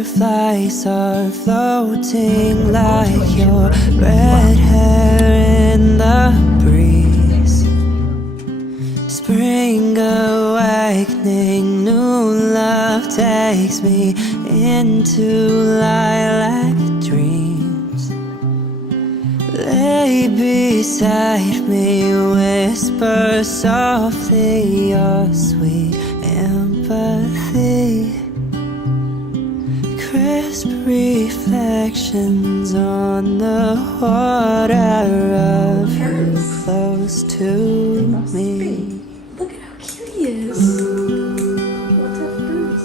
Butterflies are floating like your red hair in the breeze. Spring awakening, new love takes me into lilac dreams. Lay beside me, whisper softly your sweet empathy. Crisp reflections on the water of you close to me. Look at how cute he is. Let's have birds.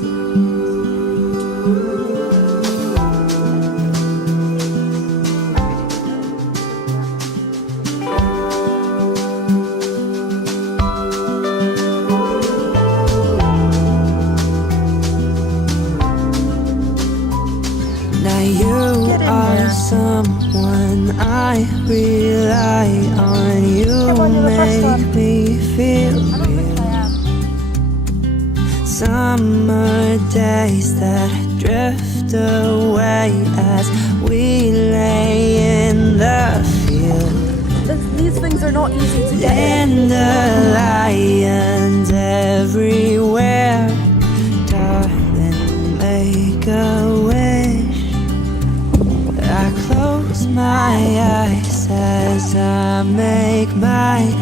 Now you are someone I rely on. You make me feel real. Summer days that drift away as we lay in the field. These things are not easy to get in. Dandelions everywhere. Darling, make a wish. I close my eyes as I make mine,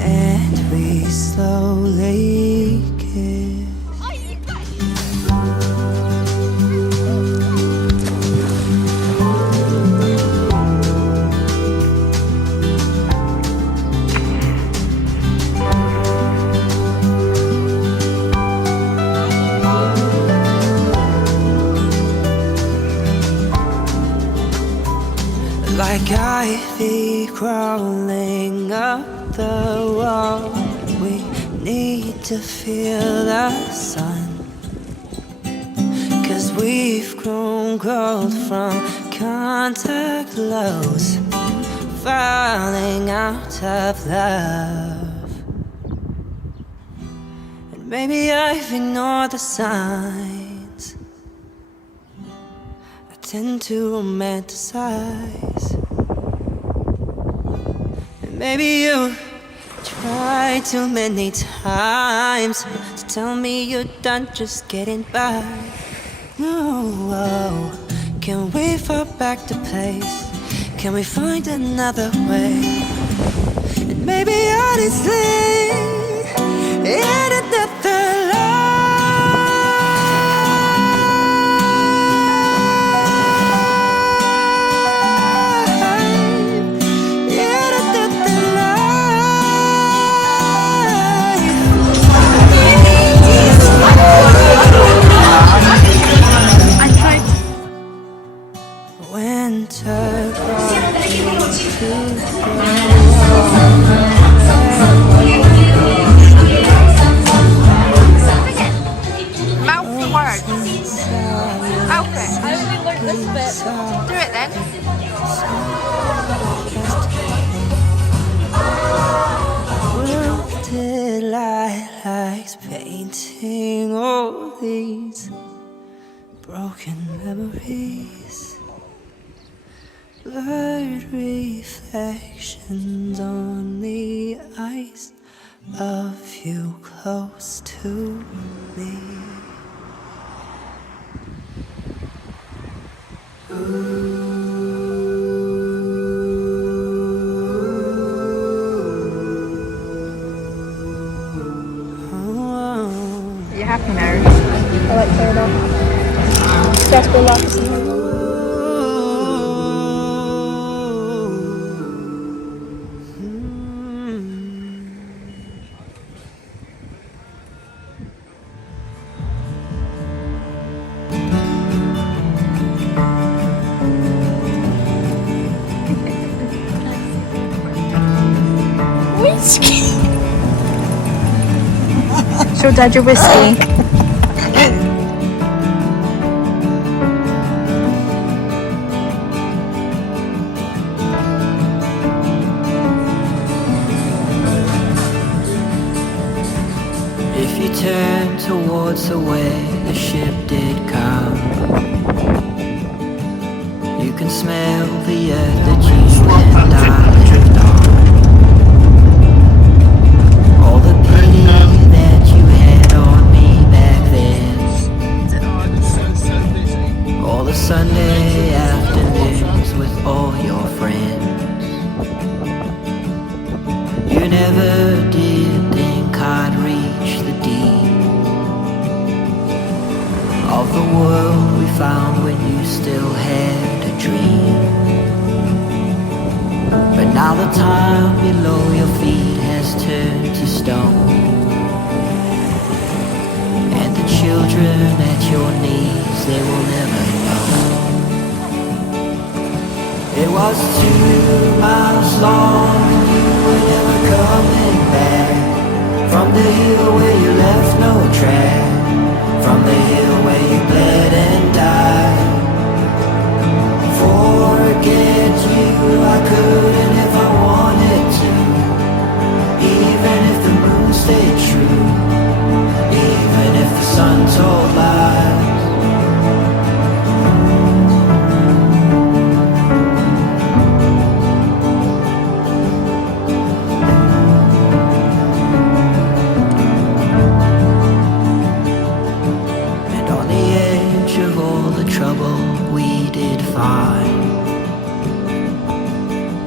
and we slowly kiss. Like ivy crawling up the wall, we need to feel the sun. 'Cause we've grown cold from contact lows, falling out of love. And maybe I've ignored the signs. I tend to romanticize. Maybe you tried too many times to tell me you're done just getting by. No, can we fall back to place? Can we find another way? And maybe honestly, in another Do it then. Wilted lilacs painting all these broken memories. Blurred reflections on the ice of you close to me. Are you happy now? I like playing off. Stressful laughs and things. Whiskey! Show Dad your whiskey. If you turn towards the west, the ship did come. You can smell the earth that you and I lived on. All the pity that you had on me back then. All the Sunday afternoons with all your friends. You never did think I'd reach the deep of the world we found when you still had a dream. But now the time below your feet has turned to stone, and the children at your knees, they will never know. It was 2 miles long and you were never coming back. From the hill where you left no track. From the hill where you bled and died. Forget you, I couldn't if I wanted to. Even if the moon stayed true. Even if the sun told lies.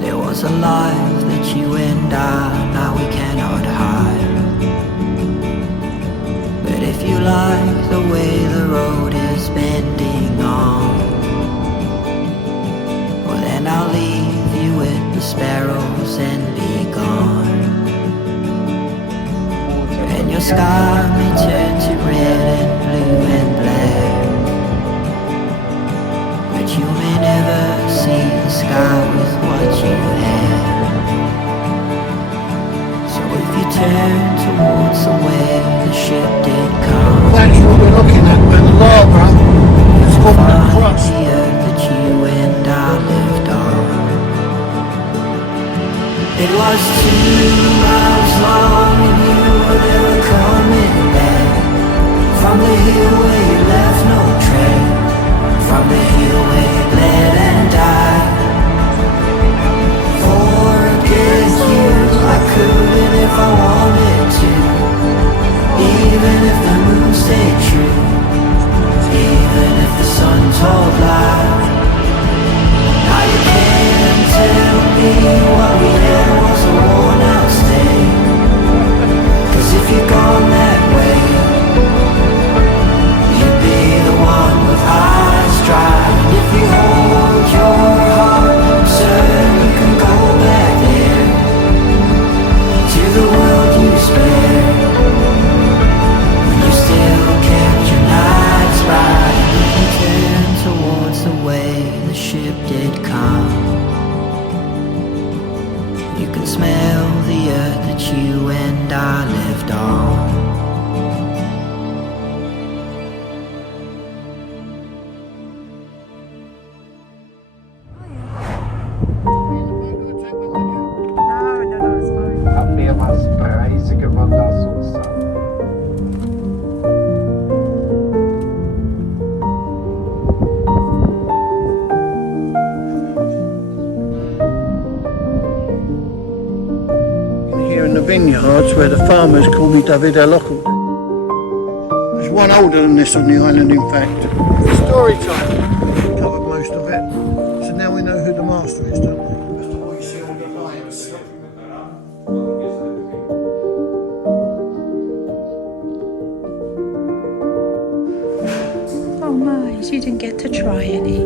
There was a life that you and I, now we cannot hide. But if you like the way the road is bending on, well then I'll leave you with the sparrows and be gone. And your sky may turn to red and blue and black, but you may never see the sky with what you had. So if you turn towards the way the ship did come, That's what we're looking at, where the lava is coming across. the earth that you and I lived on. It was 2 miles long and you were never coming back. From the hill where you left no track. From the hill where you bled and died. Forget you, I couldn't if I wanted to. Even if the moon stayed true. Even if the sun told lies. Now you can't tell me what we had was a worn out state. 'Cause if you'd gone that way, you'd be the one with eyes dry. And if you hold your heart, sir, you can go back there to the world you spared, when you still kept your nights bright. And if you turn towards the way the ship did come, you can smell the earth that you and I lived on. Here in the vineyards where the farmers call me David Local. There's one older than this on the island, in fact. Story time. Covered most of it. So now we know who the master is, don't we? Oh my, so you didn't get to try any.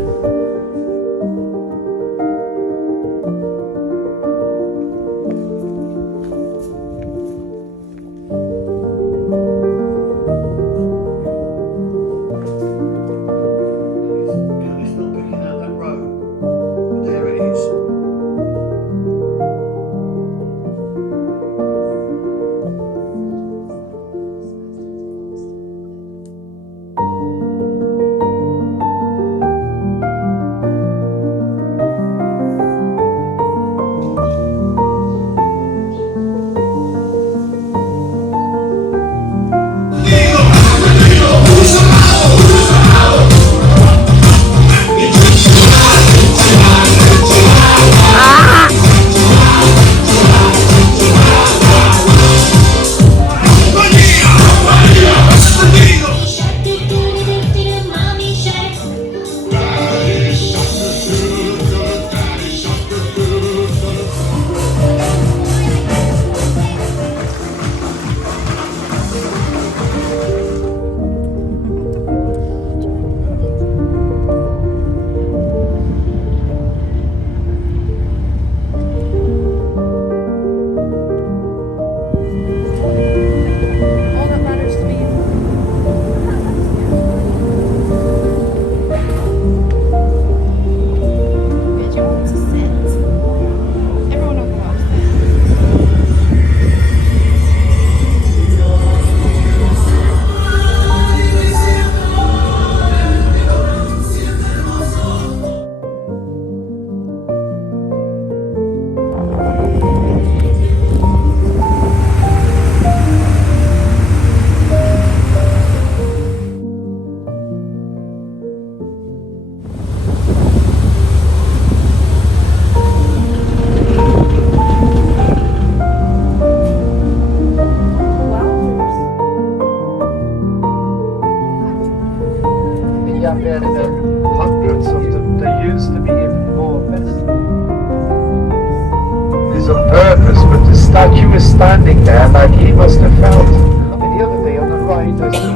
is of purpose, but the statue is standing there like he must have felt. I mean, the other day on the right, I see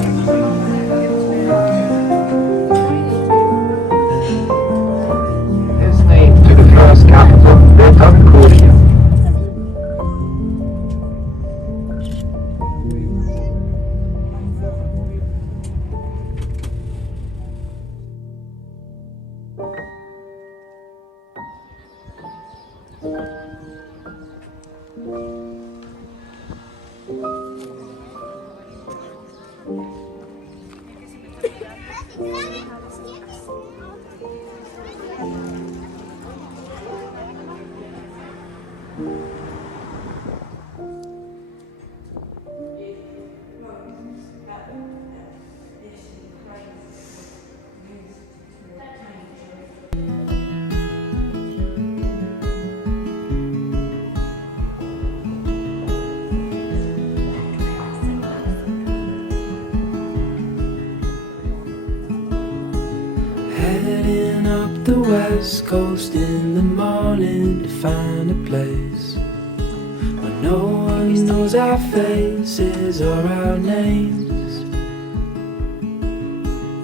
his name to the first captain, Lanzarote. Heading up the west coast in the morning to find a place where no one knows our faces or our names.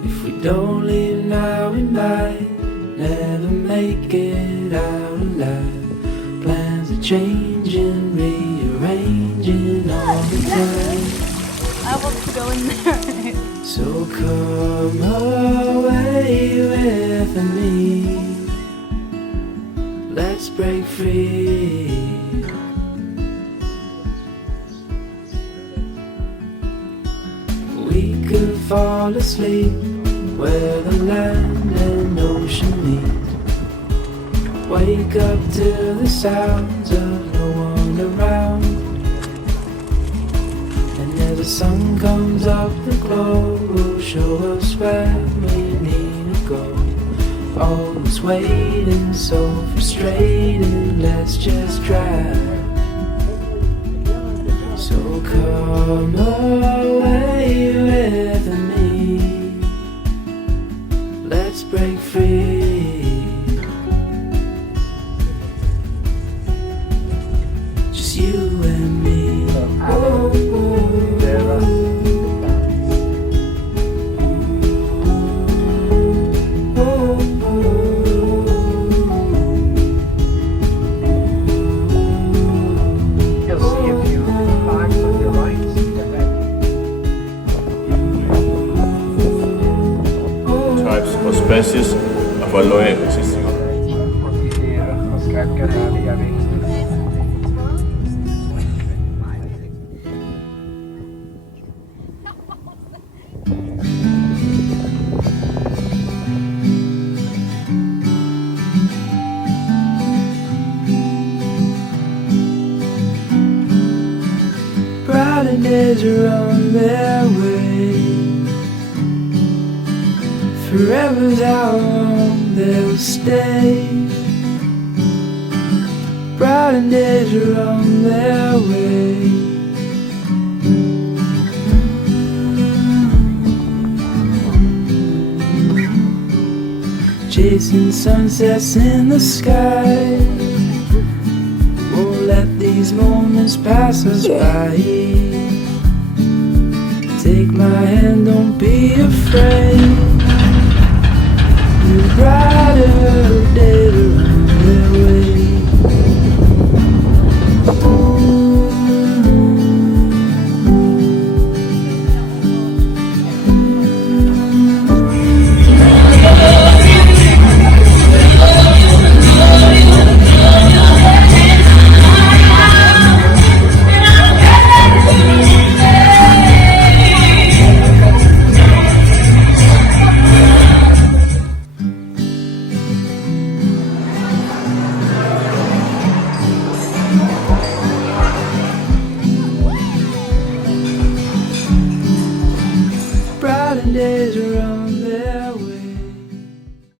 If we don't leave now, we might never make it out alive. Plans are changing, rearranging all the time. I want to go in there. So come away with me, let's break free. We could fall asleep where the land and ocean meet. Wake up to the sounds of no one around. As the sun comes up, the glow will show us where we need to go. Always waiting, so frustrating, let's just drive. So come away with me, let's break free. Just you and me. Oh, Species of aloe existing. Brighter days are on their way. Forever's how long they'll stay. Brighter days are on their way. Chasing sunsets in the sky. Won't let these moments pass us by. Take my hand, don't be afraid. The brighter days are